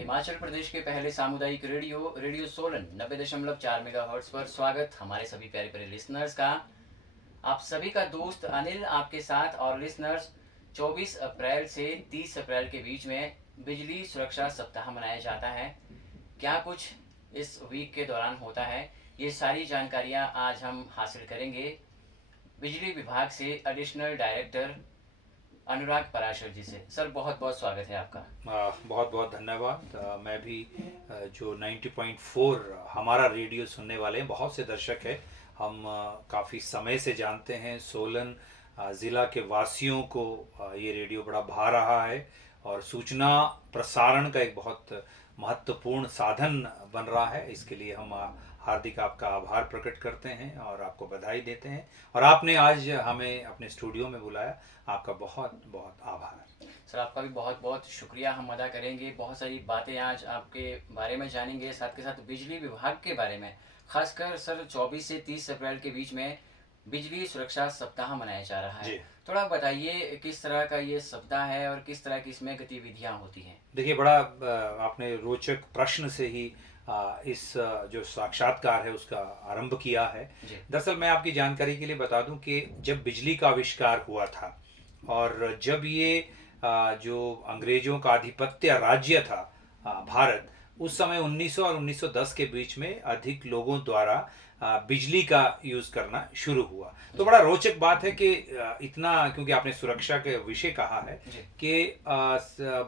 हिमाचल प्रदेश के पहले सामुदायिक रेडियो रेडियो सोलन 90.4 मेगाहर्ट्ज पर स्वागत हमारे सभी प्यारे प्यारे लिसनर्स का। आप सभी का दोस्त अनिल आपके साथ। और लिसनर्स, 24 अप्रैल से 30 अप्रैल के बीच में बिजली सुरक्षा सप्ताह मनाया जाता है। क्या कुछ इस वीक के दौरान होता है, ये सारी जानकारियाँ आज हम हासिल करेंगे बिजली विभाग से एडिशनल डायरेक्टर अनुराग पराशर जी से। सर, बहुत बहुत स्वागत है आपका। बहुत बहुत धन्यवाद। मैं भी जो 90.4 हमारा रेडियो सुनने वाले हैं, बहुत से दर्शक हैं। हम काफ़ी समय से जानते हैं। सोलन ज़िला के वासियों को ये रेडियो बड़ा भा रहा है और सूचना प्रसारण का एक बहुत महत्वपूर्ण साधन बन रहा है। इसके लिए हम हार्दिक आपका आभार प्रकट करते हैं और आपको बधाई देते हैं। और आपने आज हमें अपने स्टूडियो में बुलाया, आपका बहुत बहुत आभार। सर, आपका भी बहुत बहुत शुक्रिया हम अदा करेंगे। बहुत सारी बातें आज आपके बारे में जानेंगे, साथ के साथ बिजली विभाग के बारे में। खासकर सर, 24 से 30 अप्रैल के बीच में बिजली सुरक्षा सप्ताह मनाया जा रहा है। जी, थोड़ा बताइए किस तरह का ये सप्ताह है और किस तरह की इसमें गतिविधियां होती हैं। देखिए, बड़ा आपने रोचक प्रश्न से ही इस जो साक्षात्कार है उसका आरंभ किया है। जी। दरअसल मैं आपकी जानकारी के लिए बता दूं कि जब बिजली का आविष्कार हुआ था और जब ये जो अंग्रेजों का आधिपत्य राज्य था भारत, उस समय 1900 और 1910 के बीच में अधिक लोगों द्वारा बिजली का यूज़ करना शुरू हुआ। तो बड़ा रोचक बात है कि इतना, क्योंकि आपने सुरक्षा के विषय कहा है जी। कि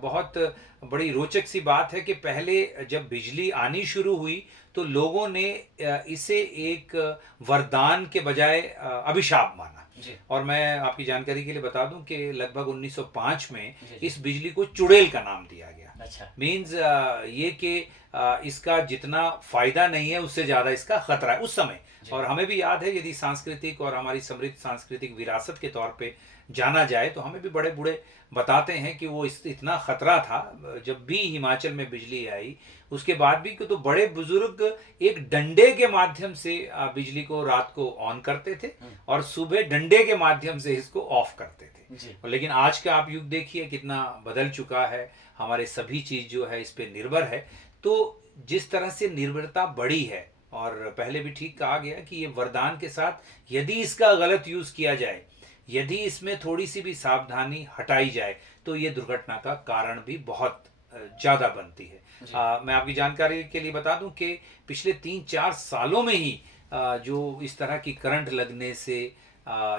बहुत बड़ी रोचक सी बात है कि पहले जब बिजली आनी शुरू हुई तो लोगों ने इसे एक वरदान के बजाय अभिशाप माना। जी। और मैं आपकी जानकारी के लिए बता दूं कि लगभग 1905 में जी। जी। इस बिजली को चुड़ैल का नाम दिया गया। अच्छा। मीन्स ये कि इसका जितना फायदा नहीं है उससे ज़्यादा इसका खतरा है उस समय। जी। और हमें भी याद है, यदि सांस्कृतिक और हमारी समृद्ध सांस्कृतिक विरासत के तौर पे जाना जाए तो हमें भी बड़े बूढ़े बताते हैं कि वो इतना खतरा था। जब भी हिमाचल में बिजली आई उसके बाद भी कि तो बड़े बुजुर्ग एक डंडे के माध्यम से बिजली को रात को ऑन करते थे और सुबह डंडे के माध्यम से इसको ऑफ करते थे। जी। लेकिन आज का आप युग देखिए कितना बदल चुका है। हमारे सभी चीज़ जो है इस पे निर्भर है। तो जिस तरह से निर्भरता बढ़ी है, और पहले भी ठीक कहा गया कि ये वरदान के साथ यदि इसका गलत यूज़ किया जाए, यदि इसमें थोड़ी सी भी सावधानी हटाई जाए तो ये दुर्घटना का कारण भी बहुत ज़्यादा बनती है। जी। मैं आपकी जानकारी के लिए बता दूं कि पिछले 3-4 सालों में ही जो इस तरह की करंट लगने से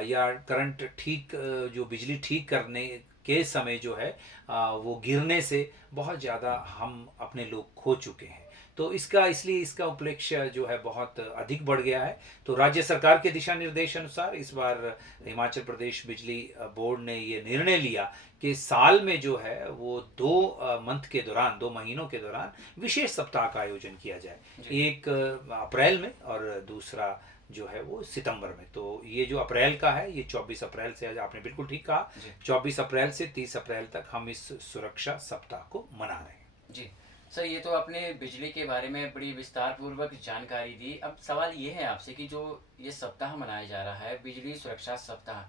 या करंट ठीक जो बिजली ठीक करने के समय जो है वो गिरने से बहुत ज़्यादा हम अपने लोग खो चुके हैं। तो इसलिए इसका उपलक्ष्य जो है बहुत अधिक बढ़ गया है। तो राज्य सरकार के दिशा निर्देश अनुसार इस बार हिमाचल प्रदेश बिजली बोर्ड ने ये निर्णय लिया कि साल में जो है वो 2 मंथ के दौरान, 2 महीनों के दौरान विशेष सप्ताह का आयोजन किया जाए। एक अप्रैल में और दूसरा जो है वो सितंबर में। तो ये जो अप्रैल का है ये 24 अप्रैल से, आपने बिल्कुल ठीक कहा, 24 अप्रैल से 30 अप्रैल तक हम इस सुरक्षा सप्ताह को मना रहे हैं। जी। सर, ये तो आपने बिजली के बारे में बड़ी विस्तार पूर्वक जानकारी दी। अब सवाल ये है आपसे कि जो ये सप्ताह मनाया जा रहा है, बिजली सुरक्षा सप्ताह,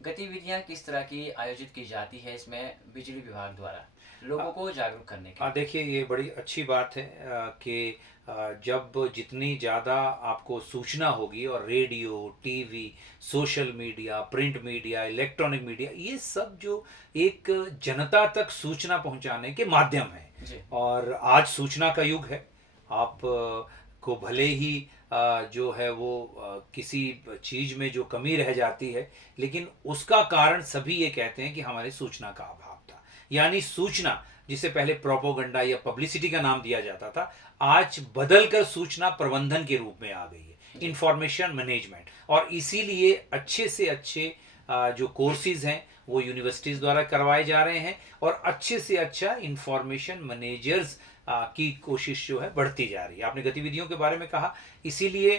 गतिविधियां किस तरह की आयोजित की जाती है इसमें बिजली विभाग द्वारा लोगों को जागरूक करने के लिए? देखिए, ये बड़ी अच्छी बात है कि जब जितनी ज़्यादा आपको सूचना होगी और radio, TV, social media, print media, electronic media, ये सब जो एक जनता तक सूचना पहुंचाने के माध्यम है। जी। और आज सूचना का युग है। आप को भले ही जो है वो किसी चीज़ में जो कमी रह जाती है, लेकिन उसका कारण सभी ये कहते हैं कि हमारे सूचना का अभाव था। यानी सूचना, जिसे पहले प्रोपोगंडा या पब्लिसिटी का नाम दिया जाता था, आज बदलकर सूचना प्रबंधन के रूप में आ गई है, इंफॉर्मेशन मैनेजमेंट। और इसीलिए अच्छे से अच्छे जो कोर्सेज हैं वो यूनिवर्सिटीज़ द्वारा करवाए जा रहे हैं और अच्छे से अच्छा इंफॉर्मेशन मैनेजर्स की कोशिश जो है बढ़ती जा रही है। आपने गतिविधियों के बारे में कहा, इसीलिए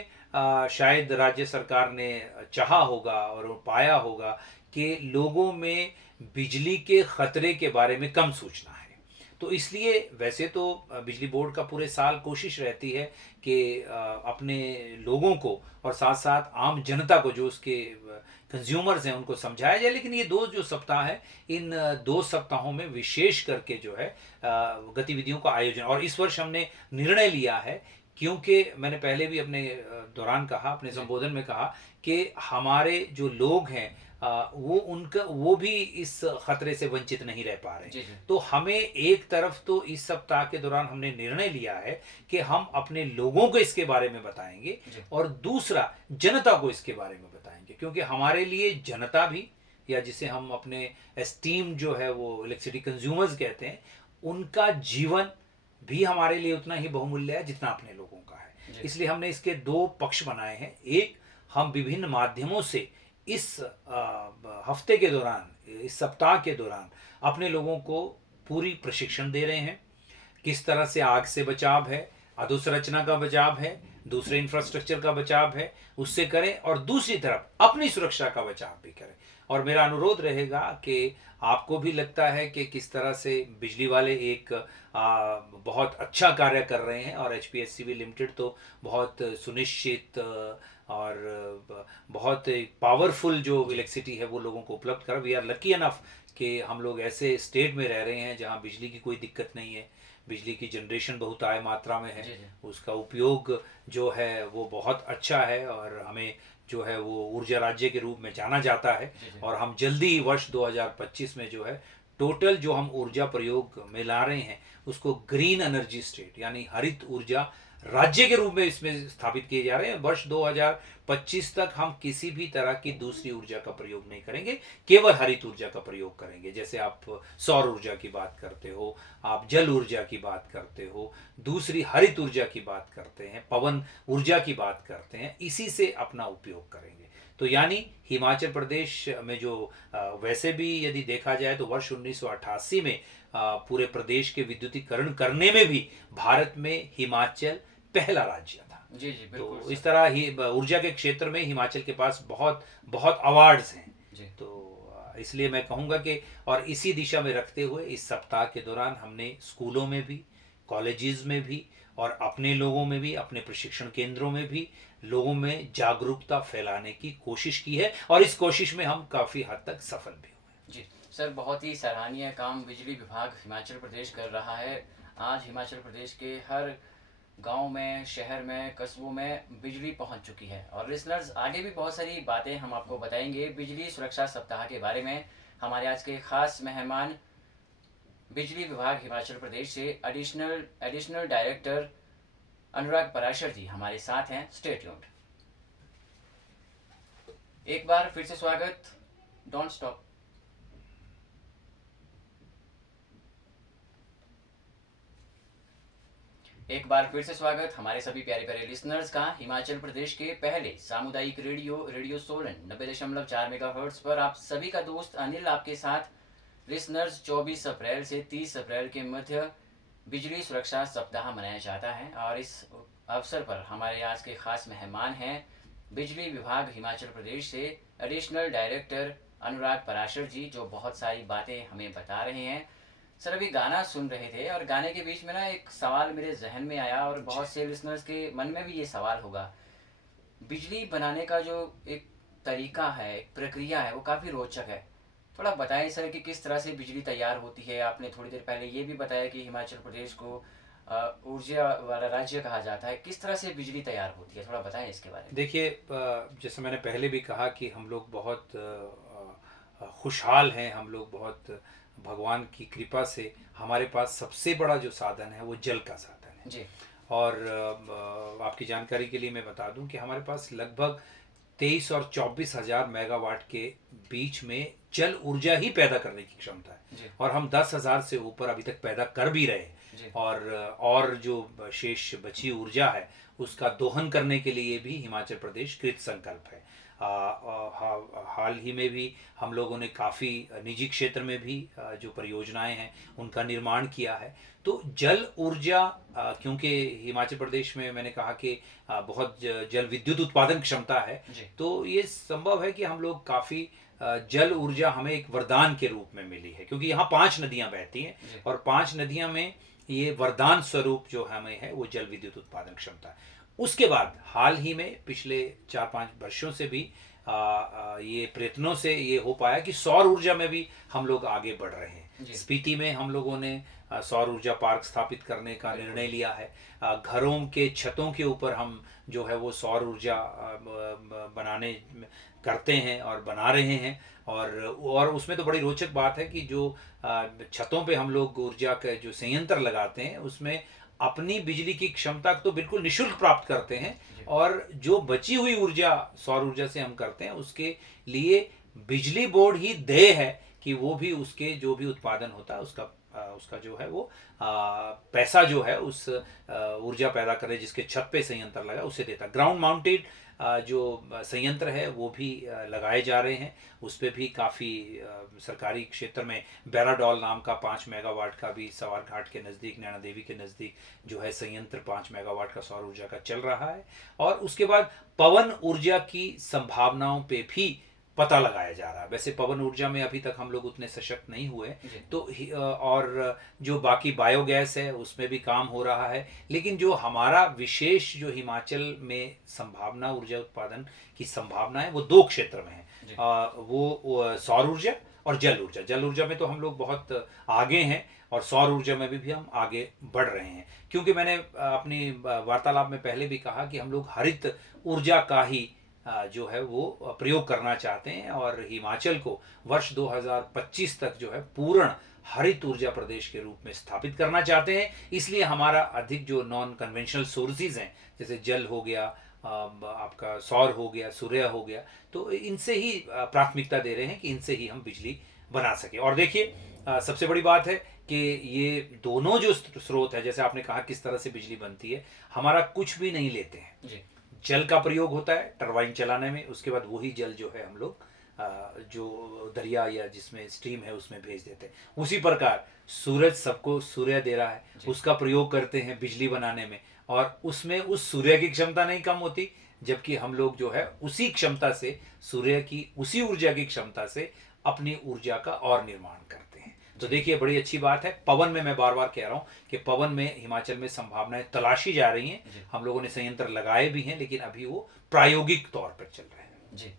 शायद राज्य सरकार ने चाहा होगा और पाया होगा कि लोगों में बिजली के खतरे के बारे में कम सूचना है। तो इसलिए वैसे तो बिजली बोर्ड का पूरे साल कोशिश रहती है कि अपने लोगों को और साथ साथ आम जनता को जो उसके कंज्यूमर्स हैं उनको समझाया जाए, लेकिन ये दो जो सप्ताह है, इन 2 सप्ताहों में विशेष करके जो है गतिविधियों का आयोजन, और इस वर्ष हमने निर्णय लिया है, क्योंकि मैंने पहले भी अपने दौरान कहा, अपने संबोधन में कहा कि हमारे जो लोग हैं वो भी इस खतरे से वंचित नहीं रह पा रहे। जी जी तो हमें एक तरफ तो इस सप्ताह के दौरान हमने निर्णय लिया है कि हम अपने लोगों को इसके बारे में बताएंगे जी और दूसरा जनता को इसके बारे में बताएंगे, क्योंकि हमारे लिए जनता भी, या जिसे हम अपने एस्टीम जो है वो इलेक्ट्रिसिटी कंज्यूमर्स कहते हैं, उनका जीवन भी हमारे लिए उतना ही बहुमूल्य है जितना अपने लोगों का है। जी इसलिए हमने इसके 2 पक्ष बनाए हैं। एक, हम विभिन्न माध्यमों से इस हफ्ते के दौरान, इस सप्ताह के दौरान अपने लोगों को पूरी प्रशिक्षण दे रहे हैं, किस तरह से आग से बचाव है, अधोसंरचना का बचाव है, दूसरे इंफ्रास्ट्रक्चर का बचाव है, उससे करें, और दूसरी तरफ अपनी सुरक्षा का बचाव भी करें। और मेरा अनुरोध रहेगा कि आपको भी लगता है कि किस तरह से बिजली वाले एक बहुत अच्छा कार्य कर रहे हैं, और एचपीएससीबी लिमिटेड तो बहुत सुनिश्चित और बहुत पावरफुल जो इलेक्ट्रिसिटी है वो लोगों को उपलब्ध कर। वी आर लकी अनफ कि हम लोग ऐसे स्टेट में रह रहे हैं जहाँ बिजली की कोई दिक्कत नहीं है, बिजली की जनरेशन बहुत आय मात्रा में है, जी जी उसका उपयोग जो है वो बहुत अच्छा है, और हमें जो है वो ऊर्जा राज्य के रूप में जाना जाता है। जी जी और हम जल्दी ही वर्ष 2025 में जो है टोटल जो हम ऊर्जा प्रयोग में ला रहे हैं उसको ग्रीन एनर्जी स्टेट यानी हरित ऊर्जा राज्य के रूप में इसमें स्थापित किए जा रहे हैं। वर्ष 2025 तक हम किसी भी तरह की दूसरी ऊर्जा का प्रयोग नहीं करेंगे, केवल हरित ऊर्जा का प्रयोग करेंगे। जैसे आप सौर ऊर्जा की बात करते हो, आप जल ऊर्जा की बात करते हो, दूसरी हरित ऊर्जा की बात करते हैं, पवन ऊर्जा की बात करते हैं, इसी से अपना उपयोग करेंगे। तो यानी हिमाचल प्रदेश में जो वैसे भी यदि देखा जाए तो वर्ष 1988 में पूरे प्रदेश के विद्युतीकरण करने में भी भारत में हिमाचल पहला राज्य था। जी जी तो बिल्कुल इस सर। तरह ही ऊर्जा के क्षेत्र में हिमाचल के पास बहुत बहुत अवार्ड्स हैं। जी तो इसलिए मैं कहूँगा कि, और इसी दिशा में रखते हुए इस सप्ताह के दौरान हमने स्कूलों में भी, कॉलेजेस में भी, और अपने लोगों में भी, अपने प्रशिक्षण केंद्रों में भी लोगों में जागरूकता फैलाने की कोशिश की है, और इस कोशिश में हम काफ़ी हद तक सफल भी हुए। जी सर, बहुत ही सराहनीय काम बिजली विभाग हिमाचल प्रदेश कर रहा है। आज हिमाचल प्रदेश के हर गांव में, शहर में, कस्बों में बिजली पहुंच चुकी है। और लिसनर्स, आगे भी बहुत सारी बातें हम आपको बताएंगे बिजली सुरक्षा सप्ताह के बारे में। हमारे आज के खास मेहमान बिजली विभाग हिमाचल प्रदेश से एडिशनल डायरेक्टर अनुराग पराशर जी हमारे साथ हैं। Stay tuned. एक बार फिर से स्वागत, डोंट स्टॉप। एक बार फिर से स्वागत हमारे सभी प्यारे प्यारे लिसनर्स का हिमाचल प्रदेश के पहले सामुदायिक रेडियो सोलन 90.4 मेगाहर्ट्ज पर। आप सभी का दोस्त अनिल आपके साथ। लिसनर्स, 24 अप्रैल से 30 अप्रैल के मध्य बिजली सुरक्षा सप्ताह मनाया जाता है, और इस अवसर पर हमारे आज के खास मेहमान हैं बिजली विभाग हिमाचल प्रदेश से एडिशनल डायरेक्टर अनुराग पराशर जी, जो बहुत सारी बातें हमें बता रहे हैं। सर, अभी गाना सुन रहे थे और गाने के बीच में ना एक सवाल मेरे जहन में आया, और बहुत से लिसनर्स के मन में भी ये सवाल होगा। बिजली बनाने का जो एक तरीका है, एक प्रक्रिया है, वो काफ़ी रोचक है। थोड़ा बताएं सर कि किस तरह से बिजली तैयार होती है। आपने थोड़ी देर पहले ये भी बताया कि हिमाचल प्रदेश को ऊर्जा वाला राज्य कहा जाता है। किस तरह से बिजली तैयार होती है, थोड़ा बताएं इसके बारे में। देखिए, जैसे मैंने पहले भी कहा कि हम लोग बहुत खुशहाल हैं, हम लोग बहुत भगवान की कृपा से हमारे पास सबसे बड़ा जो साधन है वो जल का साधन है। जी और आपकी जानकारी के लिए मैं बता दूं कि हमारे पास लगभग 23 और 24 हजार मेगावाट के बीच में जल ऊर्जा ही पैदा करने की क्षमता है, जी और हम 10,000 से ऊपर अभी तक पैदा कर भी रहे हैं। जी और जो शेष बची ऊर्जा है उसका दोहन करने के लिए भी हिमाचल प्रदेश कृत संकल्प है। हाल ही में भी हम लोगों ने काफ़ी निजी क्षेत्र में भी जो परियोजनाएं हैं उनका निर्माण किया है। तो जल ऊर्जा, क्योंकि हिमाचल प्रदेश में मैंने कहा कि बहुत जल विद्युत उत्पादन क्षमता है, जी तो ये संभव है कि हम लोग काफ़ी जल ऊर्जा हमें एक वरदान के रूप में मिली है, क्योंकि यहाँ 5 नदियाँ बहती हैं जी और 5 नदियाँ में ये वरदान स्वरूप जो हमें है वो जल विद्युत उत्पादन क्षमता है। उसके बाद हाल ही में पिछले 4-5 वर्षों से भी ये प्रयत्नों से ये हो पाया कि सौर ऊर्जा में भी हम लोग आगे बढ़ रहे हैं। जी स्पीति में हम लोगों ने सौर ऊर्जा पार्क स्थापित करने का बिल्कुल। निर्णय लिया है। घरों के छतों के ऊपर हम जो है वो सौर ऊर्जा बनाने करते हैं और बना रहे हैं। और उसमें तो बड़ी रोचक बात है कि जो छतों पे हम लोग ऊर्जा के जो संयंत्र लगाते हैं उसमें अपनी बिजली की क्षमता तो बिल्कुल निशुल्क प्राप्त करते हैं, जी और जो बची हुई ऊर्जा सौर ऊर्जा से हम करते हैं उसके लिए बिजली बोर्ड ही देय है कि वो भी उसके जो भी उत्पादन होता है उसका जो है वो पैसा जो है उस ऊर्जा पैदा करे जिसके छत पे संयंत्र लगा उसे देता। ग्राउंड माउंटेड जो संयंत्र है वो भी लगाए जा रहे हैं। उस पर भी काफ़ी सरकारी क्षेत्र में बैराडॉल नाम का 5 मेगावाट का भी सवार घाट के नज़दीक, नैना देवी के नज़दीक जो है संयंत्र 5 मेगावाट का सौर ऊर्जा का चल रहा है। और उसके बाद पवन ऊर्जा की संभावनाओं पे भी पता लगाया जा रहा है। वैसे पवन ऊर्जा में अभी तक हम लोग उतने सशक्त नहीं हुए, जी तो और जो बाकी बायोगैस है उसमें भी काम हो रहा है। लेकिन जो हमारा विशेष जो हिमाचल में संभावना ऊर्जा उत्पादन की संभावना है वो 2 क्षेत्र में है। जी वो सौर ऊर्जा और जल ऊर्जा। जल ऊर्जा में तो हम लोग बहुत आगे हैं और सौर ऊर्जा में भी हम आगे बढ़ रहे हैं, क्योंकि मैंने अपनी वार्तालाप में पहले भी कहा कि हम लोग हरित ऊर्जा का ही जो है वो प्रयोग करना चाहते हैं और हिमाचल को वर्ष 2025 तक जो है पूर्ण हरित ऊर्जा प्रदेश के रूप में स्थापित करना चाहते हैं। इसलिए हमारा अधिक जो नॉन कन्वेंशनल सोर्सेज हैं जैसे जल हो गया, आपका सौर हो गया, सूर्य हो गया, तो इनसे ही प्राथमिकता दे रहे हैं कि इनसे ही हम बिजली बना सके। और देखिए सबसे बड़ी बात है कि ये दोनों जो स्रोत है, जैसे आपने कहा किस तरह से बिजली बनती है, हमारा कुछ भी नहीं लेते हैं। जी जल का प्रयोग होता है टरबाइन चलाने में, उसके बाद वही जल जो है हम लोग जो दरिया या जिसमें स्ट्रीम है उसमें भेज देते हैं। उसी प्रकार सूरज सबको सूर्य दे रहा है, जी उसका प्रयोग करते हैं बिजली बनाने में, और उसमें उस सूर्य की क्षमता नहीं कम होती, जबकि हम लोग जो है उसी क्षमता से, सूर्य की उसी ऊर्जा की क्षमता से अपनी ऊर्जा का और निर्माण करते हैं। तो जी देखिए बड़ी अच्छी बात है। पवन में मैं बार बार कह रहा हूँ कि पवन में हिमाचल में संभावनाएं तलाशी जा रही हैं। जी हम लोगों ने संयंत्र लगाए भी हैं लेकिन अभी वो प्रायोगिक तौर पर चल रहे हैं। जी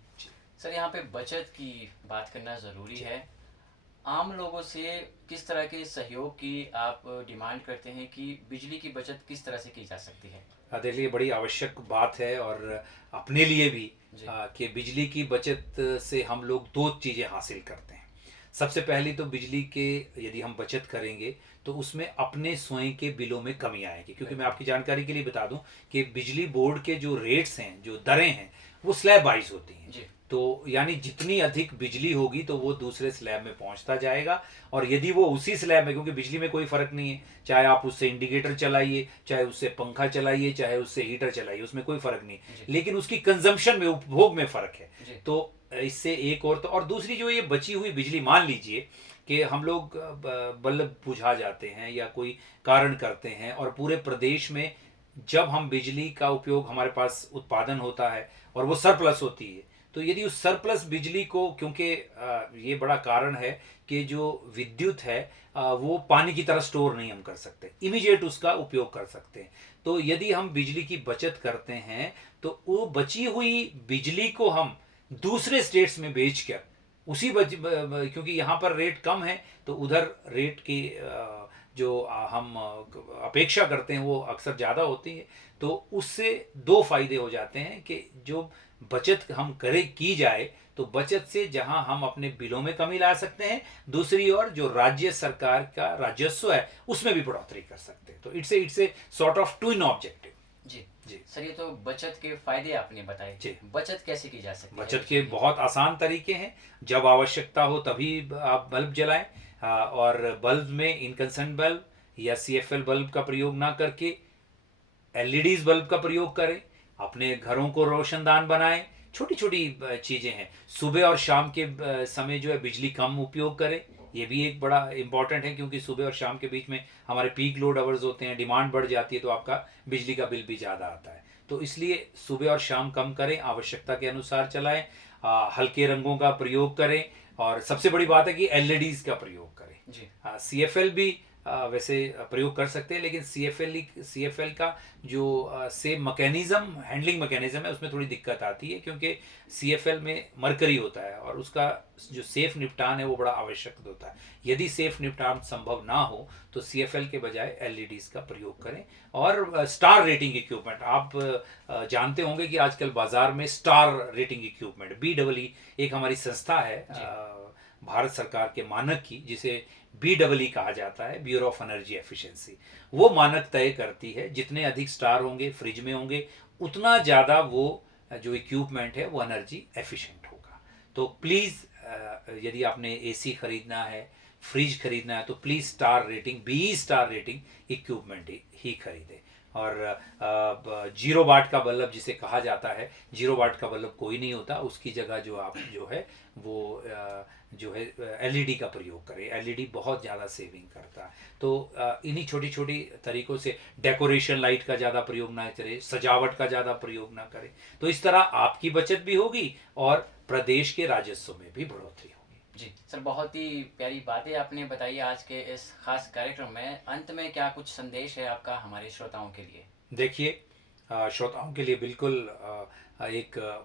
सर, यहाँ पे बचत की बात करना ज़रूरी है। आम लोगों से किस तरह के सहयोग की आप डिमांड करते हैं कि बिजली की बचत किस तरह से की जा सकती है? देखिए बड़ी आवश्यक बात है और अपने लिए भी जी कि बिजली की बचत से हम लोग 2 चीज़ें हासिल करते हैं। सबसे पहली तो बिजली के यदि हम बचत करेंगे तो उसमें अपने स्वयं के बिलों में कमी आएगी, क्योंकि मैं आपकी जानकारी के लिए बता दूं कि बिजली बोर्ड के जो रेट्स हैं, जो दरें हैं, वो स्लैब वाइज होती हैं। जी तो यानी जितनी अधिक बिजली होगी तो वो दूसरे स्लैब में पहुंचता जाएगा, और यदि वो उसी स्लैब में, क्योंकि बिजली में कोई फर्क नहीं है, चाहे आप उससे इंडिकेटर चलाइए, चाहे उससे पंखा चलाइए, चाहे उससे हीटर चलाइए, उसमें कोई फर्क नहीं, जी लेकिन उसकी कंजम्पशन में, उपभोग में फर्क है। जी तो इससे एक और दूसरी जो ये बची हुई बिजली, मान लीजिए कि हम लोग बल्ब बुझा जाते हैं या कोई कारण करते हैं और पूरे प्रदेश में जब हम बिजली का उपयोग, हमारे पास उत्पादन होता है और वो सरप्लस होती है, तो यदि उस सरप्लस बिजली को, क्योंकि ये बड़ा कारण है कि जो विद्युत है वो पानी की तरह स्टोर नहीं हम कर सकते, इमीडिएट उसका उपयोग कर सकते हैं। तो यदि हम बिजली की बचत करते हैं तो वो बची हुई बिजली को हम दूसरे स्टेट्स में बेचकर उसी क्योंकि यहाँ पर रेट कम है तो उधर रेट की जो हम अपेक्षा करते हैं वो अक्सर ज़्यादा होती है। तो उससे 2 फायदे हो जाते हैं कि जो बचत हम की जाए, तो बचत से जहां हम अपने बिलों में कमी ला सकते हैं, दूसरी ओर जो राज्य सरकार का राजस्व है उसमें भी बढ़ोतरी कर सकते हैं। तो it's a sort of twin objective. जी जी सर, ये तो बचत के फायदे आपने बताए। जी। बचत कैसे की जा सकती है बचत के बिजली की? बहुत आसान तरीके हैं। जब आवश्यकता हो तभी आप बल्ब जलाएं, और बल्ब में इनकंसेंट बल्ब या CFL बल्ब का प्रयोग ना करके LEDs बल्ब का प्रयोग करें। अपने घरों को रोशनदान बनाएं, छोटी छोटी चीज़ें हैं। सुबह और शाम के समय जो है बिजली कम उपयोग करें, ये भी एक बड़ा इंपॉर्टेंट है, क्योंकि सुबह और शाम के बीच में हमारे पीक लोड आवर्स होते हैं, डिमांड बढ़ जाती है, तो आपका बिजली का बिल भी ज़्यादा आता है। तो इसलिए सुबह और शाम कम करें, आवश्यकता के अनुसार चलाएं, हल्के रंगों का प्रयोग करें, और सबसे बड़ी बात है कि एलईडीज़ का प्रयोग करें। जी सीएफएल भी वैसे प्रयोग कर सकते हैं, लेकिन सीएफएल का जो सेम मैकेनिज्म, हैंडलिंग मैकेनिज्म है, उसमें थोड़ी दिक्कत आती है, क्योंकि सीएफएल में मरकरी होता है और उसका जो सेफ निपटान है वो बड़ा आवश्यक होता है। यदि सेफ निपटान संभव ना हो तो सीएफएल के बजाय एलईडीज़ का प्रयोग करें। और स्टार रेटिंग इक्विपमेंट, आप जानते होंगे कि आजकल बाजार में स्टार रेटिंग इक्विपमेंट, BEE एक हमारी संस्था है भारत सरकार के मानक की, जिसे BEE कहा जाता है, ब्यूरो ऑफ एनर्जी एफिशिएंसी। वो मानक तय करती है जितने अधिक स्टार होंगे फ्रिज में होंगे, उतना ज़्यादा वो जो इक्विपमेंट है वो एनर्जी एफिशिएंट होगा। तो प्लीज़ यदि आपने एसी खरीदना है, फ्रिज खरीदना है, तो please star rating, BE star rating equipment ही खरीदें। और 0 वाट का बल्ब जिसे कहा जाता है, 0 वाट का बल्ब कोई नहीं होता, उसकी जगह जो आप जो है वो जो है एलईडी का प्रयोग करें। एलईडी बहुत ज़्यादा सेविंग करता है। तो इन्हीं छोटी छोटी तरीकों से, डेकोरेशन लाइट का ज़्यादा प्रयोग ना करें, सजावट का ज़्यादा प्रयोग ना करें, तो इस तरह आपकी बचत भी होगी और प्रदेश के राजस्व में भी बढ़ोतरी होगी। जी सर, बहुत ही प्यारी बातें आपने बताई आज के इस खास कार्यक्रम में। अंत में क्या कुछ संदेश है आपका हमारे श्रोताओं के लिए? देखिए, श्रोताओं के लिए बिल्कुल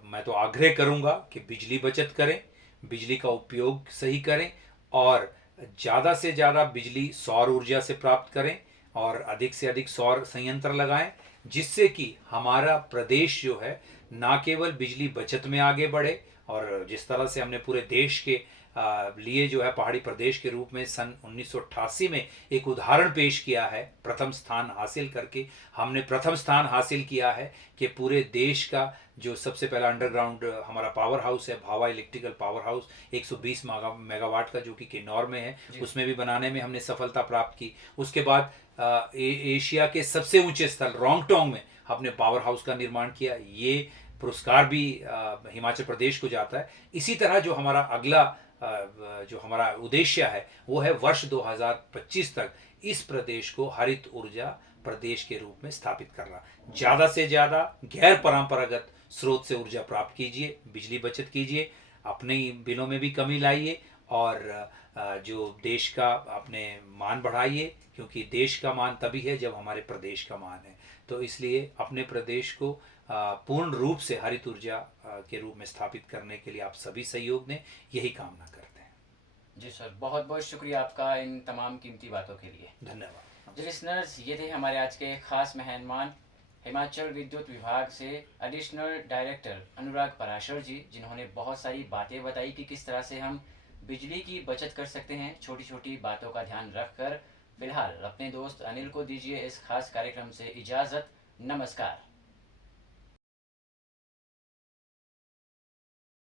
मैं तो आग्रह करूंगा कि बिजली बचत करें, बिजली का उपयोग सही करें, और ज़्यादा से ज़्यादा बिजली सौर ऊर्जा से प्राप्त करें, और अधिक से अधिक सौर संयंत्र लगाएं, जिससे कि हमारा प्रदेश जो है ना केवल बिजली बचत में आगे बढ़े, और जिस तरह से हमने पूरे देश के लिए जो है पहाड़ी प्रदेश के रूप में सन 1988 में एक उदाहरण पेश किया है, प्रथम स्थान हासिल करके हमने प्रथम स्थान हासिल किया है कि पूरे देश का जो सबसे पहला अंडरग्राउंड हमारा पावर हाउस है, भावा इलेक्ट्रिकल पावर हाउस, 120 मेगावाट का, जो कि किन्नौर में है, उसमें भी बनाने में हमने सफलता प्राप्त की। उसके बाद एशिया के सबसे ऊंचे स्थल रोंगटोंग में हमने पावर हाउस का निर्माण किया। ये पुरस्कार भी हिमाचल प्रदेश को जाता है। इसी तरह जो हमारा अगला जो हमारा उद्देश्य है वो है वर्ष 2025 तक इस प्रदेश को हरित ऊर्जा प्रदेश के रूप में स्थापित करना। ज़्यादा से ज़्यादा गैर परंपरागत स्रोत से ऊर्जा प्राप्त कीजिए, बिजली बचत कीजिए, अपने बिलों में भी कमी लाइए, और जो देश का अपने मान बढ़ाइए, क्योंकि देश का मान तभी है जब हमारे प्रदेश का मान है। तो इसलिए अपने प्रदेश को पूर्ण रूप से हरित ऊर्जा के रूप में स्थापित करने के लिए आप सभी सहयोग दें, यही कामना करते हैं। जी सर, बहुत बहुत शुक्रिया आपका इन तमाम कीमती बातों के लिए। धन्यवाद। जी लिसनर्स, ये थे हमारे आज के खास मेहमान, हिमाचल विद्युत विभाग से एडिशनल डायरेक्टर अनुराग पराशर जी, जिन्होंने बहुत सारी बातें बताई कि किस तरह से हम बिजली की बचत कर सकते हैं छोटी छोटी बातों का ध्यान रखकर। फिलहाल अपने दोस्त अनिल को दीजिए इस खास कार्यक्रम से इजाज़त। नमस्कार।